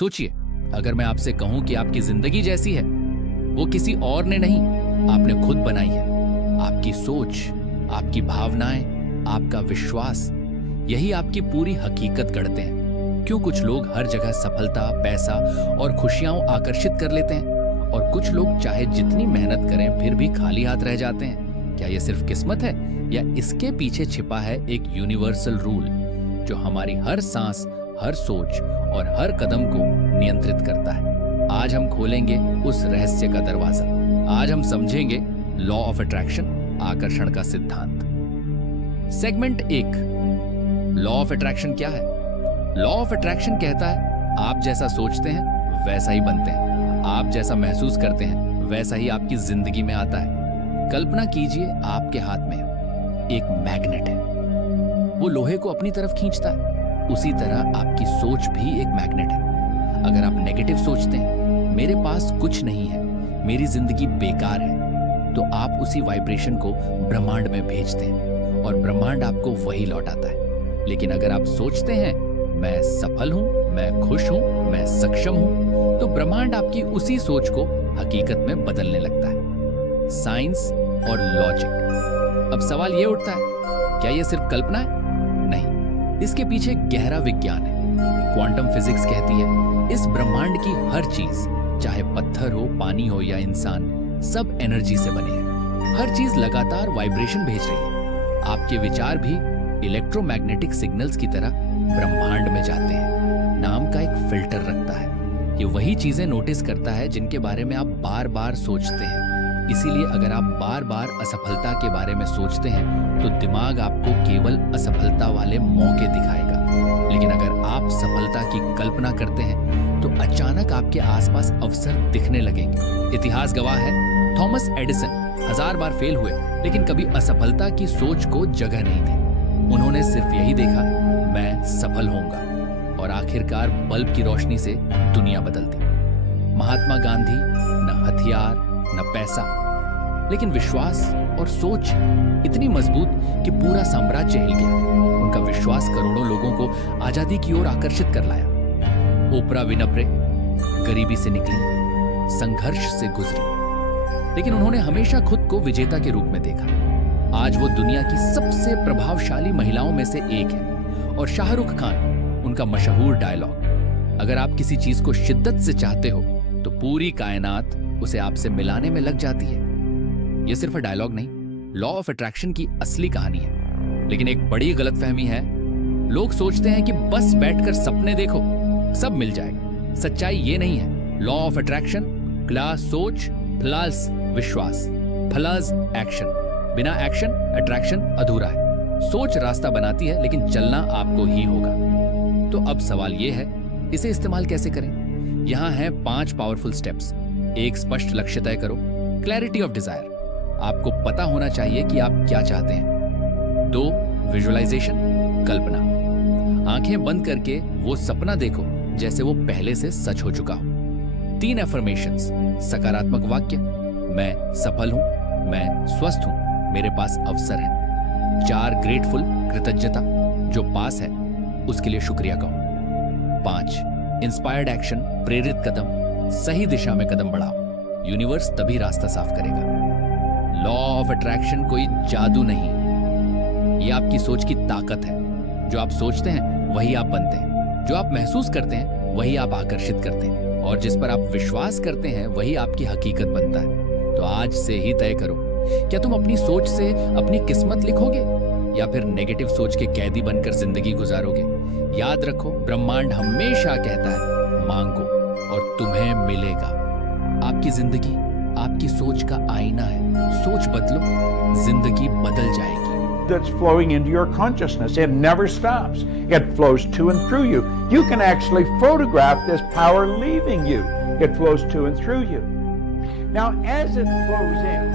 सोचिए, अगर मैं आपसे कहूं कि आपकी जिंदगी जैसी है, वो किसी और ने नहीं, आपने खुद बनाई है। आपकी सोच, आपकी भावनाएं, आपका विश्वास, यही आपकी पूरी हकीकत गढ़ते हैं। क्यों कुछ लोग हर जगह सफलता, पैसा और खुशियां आकर्षित कर लेते हैं, और कुछ लोग चाहे जितनी मेहनत करें फिर भी खाली हाथ रह जाते हैं? क्या यह सिर्फ किस्मत है, या इसके पीछे छिपा है एक यूनिवर्सल रूल जो हमारी हर सांस, हर सोच और हर कदम को नियंत्रित करता है? आज हम खोलेंगे उस रहस्य का दरवाजा। आज हम समझेंगे लॉ ऑफ अट्रैक्शन, आकर्षण का सिद्धांत। सेगमेंट 1, लॉ ऑफ अट्रैक्शन क्या है? लॉ ऑफ अट्रैक्शन कहता है, आप जैसा सोचते हैं वैसा ही बनते हैं। आप जैसा महसूस करते हैं वैसा ही आपकी जिंदगी में आता है। कल्पना कीजिए, आपके हाथ में एक मैग्नेट है, वो लोहे को अपनी तरफ खींचता है। उसी तरह आपकी सोच भी एक मैग्नेट है। अगर आप नेगेटिव सोचते हैं, मेरे पास कुछ नहीं है, मेरी जिंदगी बेकार है, तो आप उसी वाइब्रेशन को ब्रह्मांड में भेजते हैं और ब्रह्मांड आपको वही लौटाता है। लेकिन अगर आप सोचते हैं, मैं सफल हूं, मैं खुश हूं, मैं सक्षम हूं, तो ब्रह्मांड आपकी उसी सोच को हकीकत में बदलने लगता है। साइंस और लॉजिक। अब सवाल यह उठता है, क्या यह सिर्फ कल्पना है? नहीं, इसके पीछे गहरा विज्ञान है। क्वांटम फिजिक्स कहती है, इस ब्रह्मांड की हर चीज, चाहे पत्थर हो, पानी हो या इंसान, सब एनर्जी से बने हैं। हर चीज लगातार वाइब्रेशन भेज रही है। आपके विचार भी इलेक्ट्रोमैग्नेटिक सिग्नल्स की तरह ब्रह्मांड में जाते हैं। नाम का एक फिल्टर रखता है। ये वही चीजें नोटिस करता है जिनके बारे में आप बार बार सोचते हैं। इसीलिए अगर आप बार बार असफलता के बारे में सोचते हैं, तो दिमाग आपको केवल असफलता वाले मौके दिखाएगा। लेकिन अगर आप सफलता की कल्पना करते हैं, तो अचानक आपके आसपास अवसर दिखने लगेंगे। इतिहास गवाह है, थॉमस एडिसन 1000 बार फेल हुए, लेकिन कभी असफलता की सोच को जगह नहीं दी। उन्होंने सिर्फ यही देखा, मैं सफल होऊंगा, और आखिरकार बल्ब की रोशनी से दुनिया बदल दी। महात्मा गांधी, न हथियार न पैसा, लेकिन विश्वास और सोच इतनी मजबूत कि पूरा साम्राज्य हिल गया। उनका विश्वास करोड़ों लोगों को आजादी की ओर आकर्षित कर लाया। ओपरा विनफ्रे गरीबी से निकली, संघर्ष से गुजरी, लेकिन उन्होंने हमेशा खुद को विजेता के रूप में देखा। आज वो दुनिया की सबसे प्रभावशाली महिलाओं में से एक है। और शाहरुख खान, उनका मशहूर डायलॉग, अगर आप किसी चीज को शिद्दत से चाहते हो, तो पूरी कायनात उसे आपसे मिलाने में लग जाती है। यह सिर्फ डायलॉग नहीं, लॉ ऑफ अट्रैक्शन की असली कहानी है। लेकिन एक बड़ी गलतफहमी है, लोग सोचते हैं कि बस बैठकर सपने देखो, सब मिल जाएगा। सच्चाई ये नहीं है। लॉ ऑफ अट्रैक्शन प्लस सोच प्लस विश्वास प्लस एक्शन। बिना एक्शन अट्रैक्शन अधूरा है। सोच रास्ता बनाती है, लेकिन चलना आपको ही होगा। तो अब सवाल यह है, इसे इस्तेमाल कैसे करें? यहां हैं 5 पावरफुल स्टेप्स। 1, स्पष्ट लक्ष्य तय करो, क्लैरिटी ऑफ डिजायर, आपको पता होना चाहिए कि आप क्या चाहते हैं। 2, विजुअलाइजेशन, कल्पना, आंखें बंद करके वो सपना देखो जैसे वो पहले से सच हो चुका हो। 3, एफर्मेशंस, सकारात्मक वाक्य, मैं सफल हूं, मैं स्वस्थ हूं, मेरे पास अवसर है। 4, ग्रेटफुल, कृतज्ञता, जो पास है उसके लिए शुक्रिया कहो। 5, इंस्पायर्ड एक्शन, प्रेरित कदम, सही दिशा में कदम बढ़ाओ। यूनिवर्स तभी रास्ता साफ करेगा। लॉ ऑफ अट्रैक्शन कोई जादू नहीं, यह आपकी सोच की ताकत है। जो आप सोचते हैं वही आप बनते हैं, जो आप महसूस करते हैं वही आप आकर्षित करते हैं, और जिस पर आप विश्वास करते हैं वही आपकी हकीकत बनता है। तो आज से ही तय करो, क्या तुम अपनी सोच से अपनी किस्मत लिखोगे, या फिर नेगेटिव सोच के कैदी बनकर जिंदगी गुजारोगे? याद रखो, ब्रह्मांड हमेशा कहता है, मांगो और तुम्हें मिलेगा। आपकी जिंदगी आपकी सोच का आईना है। सोच बदलो, जिंदगी बदल जाएगी। That's flowing into your consciousness. It never stops. It flows to and through you. You can actually photograph this power leaving you. It flows to and through you. Now, as it flows in,